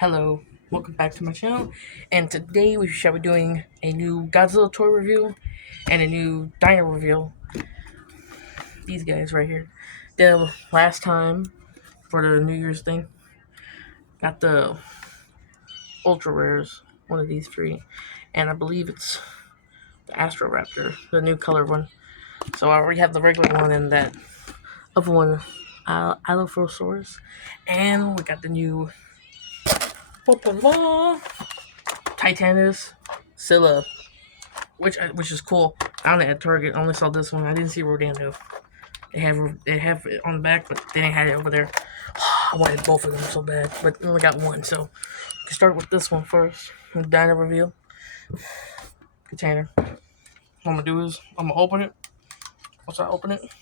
Hello, welcome back to my channel, and today we shall be doing a new Godzilla toy review and a new dino review. These guys right here. The last time for the New Year's thing, got the ultra rares, one of these three, and I believe it's the Astroraptor, the new color one. So I already have the regular one and that other one, Allosaurus, and we got the new Titanus SCYLLA, which is cool. I only at Target. I only saw this one. I didn't see Rodando. They have it on the back, but they didn't have it over there. I wanted both of them so bad, but I only got one. So we can start with this one first. The dino review container. What I'm gonna do is I'm gonna open it. Once I open it,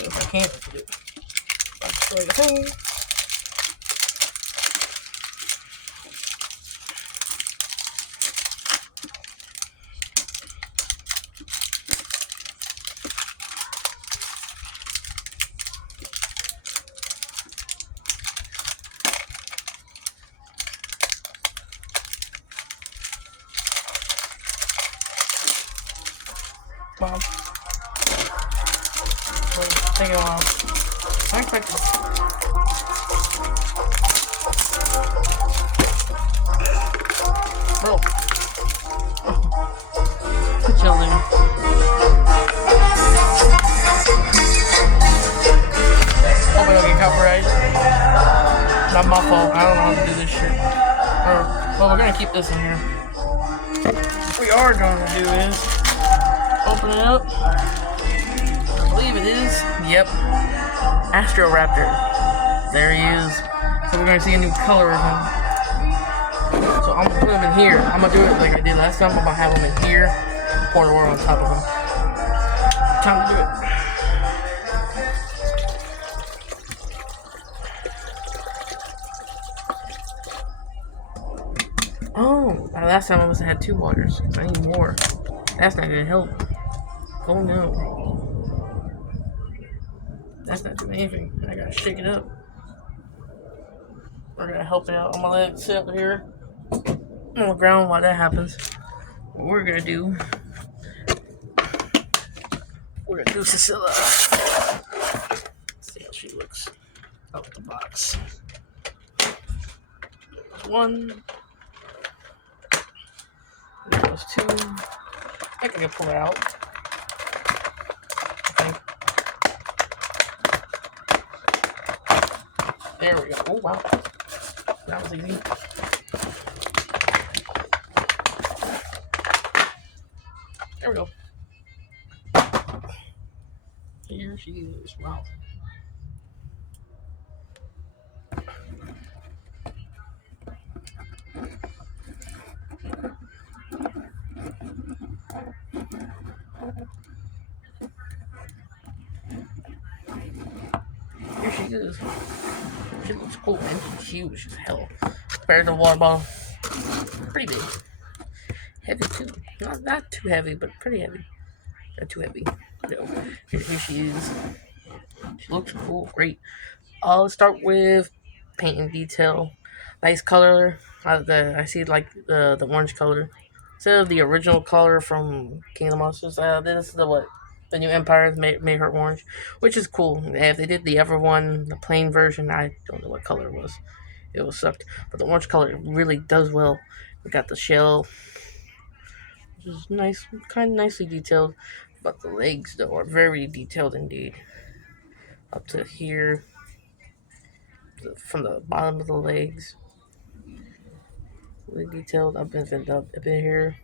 if I can't, I'll destroy the thing. Wow. So it's taking a while. I expect it. Bro. Chilling. Hope I don't get copyright. Not my fault. I don't know how to do this shit. Well, we're gonna keep this in here. What we are going to do is open it up. I believe it is. Yep. Astroraptor. There he is. So we're going to see a new color of him. So I'm going to put him in here. I'm going to do it like I did last time. I'm going to have him in here. Pour the water on top of him. Time to do it. Oh, last time I must have had 2 waters. I need more. That's not going to help. Oh no. That's not doing anything. I gotta shake it up. We're gonna help it out. I'm gonna let it sit up here on the ground while that happens. What we're gonna do, SCYLLA. See how she looks out the box. There's 1. There's 2. I think I can pull it out. There we go. Oh, wow. That was easy. There we go. Here she is. Wow. Here she is. She looks cool, man. She's huge as hell. Compared to the water bottle. Pretty big. Heavy too. Not too heavy, but pretty heavy. Not too heavy. No. Here she is. She looks cool. Great. I'll start with paint and detail. Nice color. I see like the orange color. Instead of the original color from King of the Monsters, this is the new Empire made her orange, which is cool. If they did the other one, the plain version, I don't know what color it was. It was sucked. But the orange color really does well. We got the shell, which is nice, kind of nicely detailed. But the legs, though, are very detailed indeed. Up to here, from the bottom of the legs, really detailed. Up in here,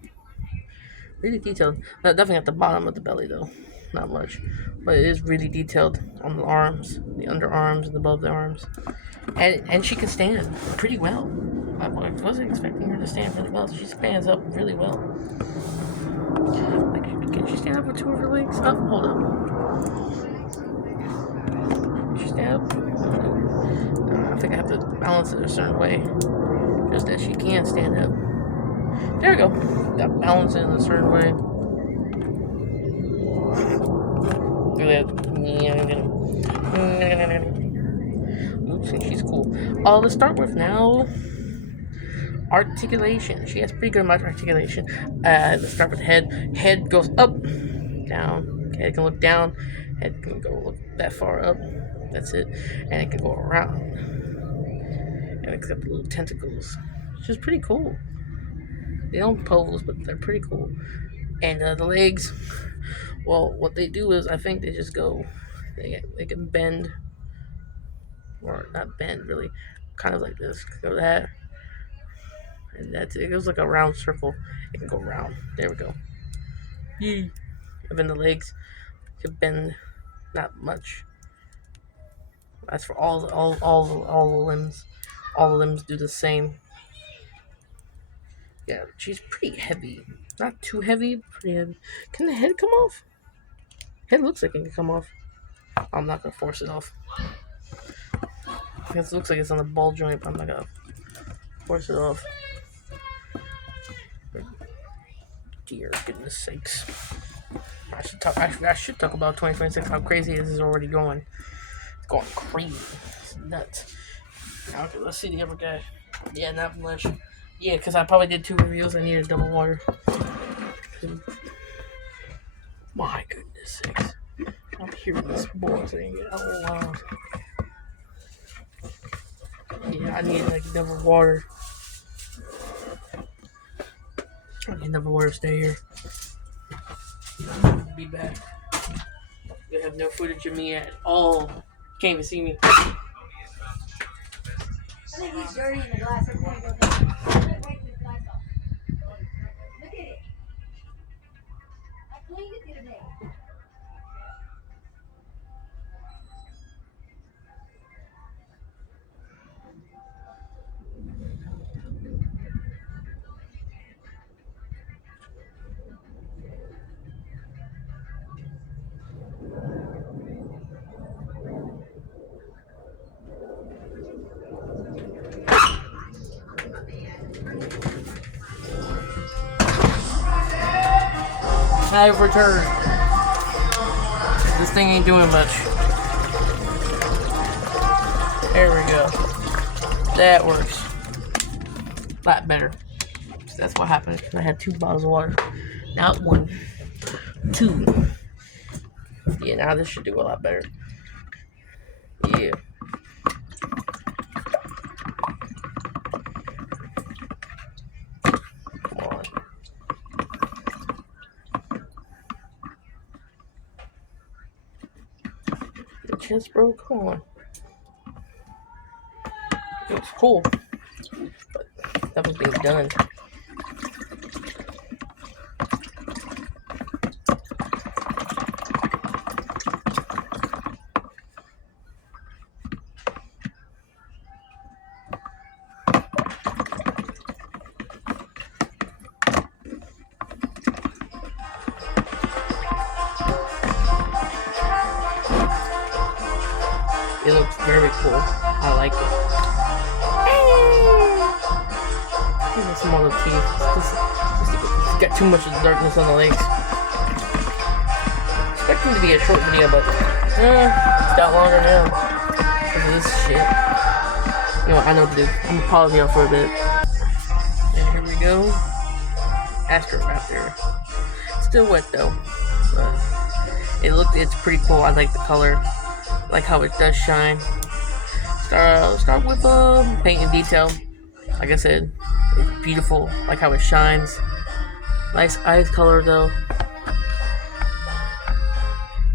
really detailed. Definitely at the bottom of the belly, though. Not much, but it is really detailed on the arms, the underarms, and above the arms, and she can stand pretty well. I wasn't expecting her to stand really well. She stands up really well. Like, can she stand up with 2 of her legs? Oh, hold up. Can she stand up? I think I have to balance it a certain way, just that she can stand up. There we go. Got balance in a certain way. Let's start with now articulation. She has pretty good amount of articulation. Let's start with head. Head goes up, down. Head can look down. Head can go look that far up. That's it. And it can go around. And it's got the little tentacles. Which is pretty cool. They don't pose, but they're pretty cool. And the legs, well, what they do is I think they just go, they can bend, or not bend really, kind of like this. Go that, and that's it. It goes like a round circle. It can go round. There we go. Yee. And then the legs can bend, not much. As for all the limbs, all the limbs do the same. Yeah, she's pretty heavy. Not too heavy, pretty heavy. Can the head come off? Head looks like it can come off. I'm not gonna force it off. It looks like it's on the ball joint, but I'm not gonna force it off. Dear goodness sakes. I should talk about 2026, how crazy this is already going. It's going crazy. It's nuts. Okay, let's see the other guy. Yeah, not much. Yeah, because I probably did 2 reviews. I needed double water. My goodness sakes. I'm hearing this boy saying it out loud. Yeah, I need like double water. I need double water to stay here. Be back. You have no footage of me at all. Can't even see me. I think he's dirty in the glass. I'm going to go down. Look at it. I cleaned it the other day. I've returned. This thing ain't doing much. There we go. That works. A lot better. So that's what happened. I had 2 bottles of water. Not 1. 2. Yeah, now this should do a lot better. Yeah. Come on. Your chest broke? Come on. It was cool. But that was being done. It looks very cool. I like it. Even some other teeth. It's got too much darkness on the legs. Expecting to be a short video, but it's got longer now. Look at this shit. You know what, I know what to do. I'm gonna pause here for a bit. And here we go. Astroraptor. Still wet though. But it's pretty cool. I like the color. I like how it does shine. Start with paint and detail. Like I said, it's beautiful. Like how it shines. Nice eyes color though.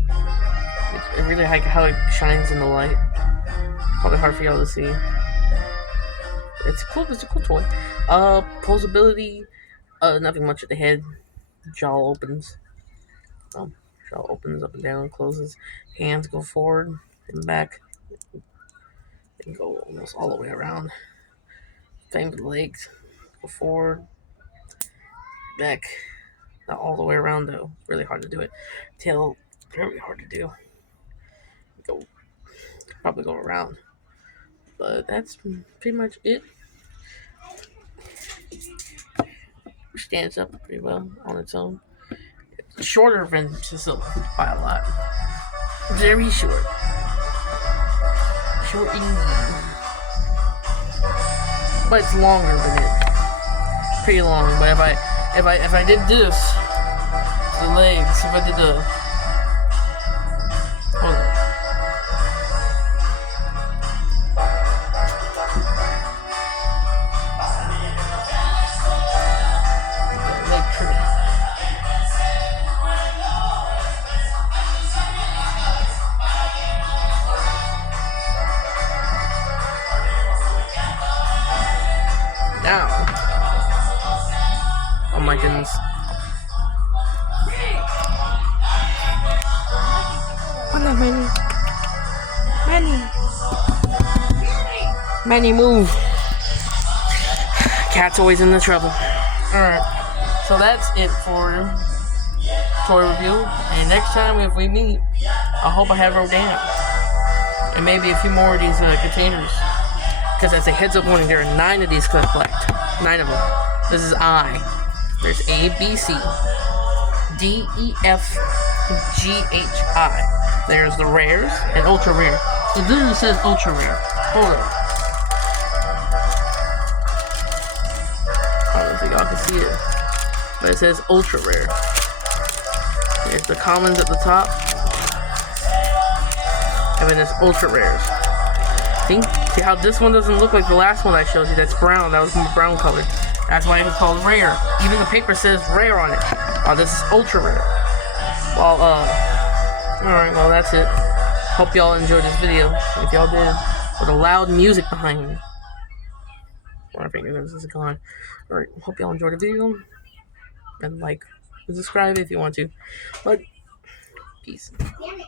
I really like how it shines in the light. Probably hard for y'all to see. It's cool. It's a cool toy. Posability. Nothing much at the head. Jaw opens. Jaw opens up and down, closes. Hands go forward and back. And go almost all the way around. Same with the legs. Go forward, back. Not all the way around though. Really hard to do it. Tail, very hard to do. Probably go around. But that's pretty much it. Stands up pretty well on its own. It's shorter than SCYLLA by a lot. Very short. Short indeed. but it's longer than it. Pretty long. But if I did this, the legs, if I did the, hold on. Leg trim. Down. Oh my goodness. Come on, Manny, move. Cat's always in the trouble. Alright, so that's it for toy review. And next time if we meet, I hope I have Rodan. And maybe a few more of these containers. Because as a heads up warning, there are 9 of these to collect. 9 of them. This is I. There's A, B, C, D, E, F, G, H, I. There's the rares and ultra rare. It literally says ultra rare. Hold on. I don't think y'all can see it. But it says ultra rare. There's the commons at the top. And then there's ultra rares. See how this one doesn't look like the last one I showed you? That's brown. That was more brown colored. That's why it's called rare. Even the paper says rare on it. Oh, this is ultra rare. Well, alright, well, that's it. Hope y'all enjoyed this video. If y'all did, with a loud music behind me. I think this is gone. Alright, hope y'all enjoyed the video. And like, and subscribe if you want to. But, peace. Damn it.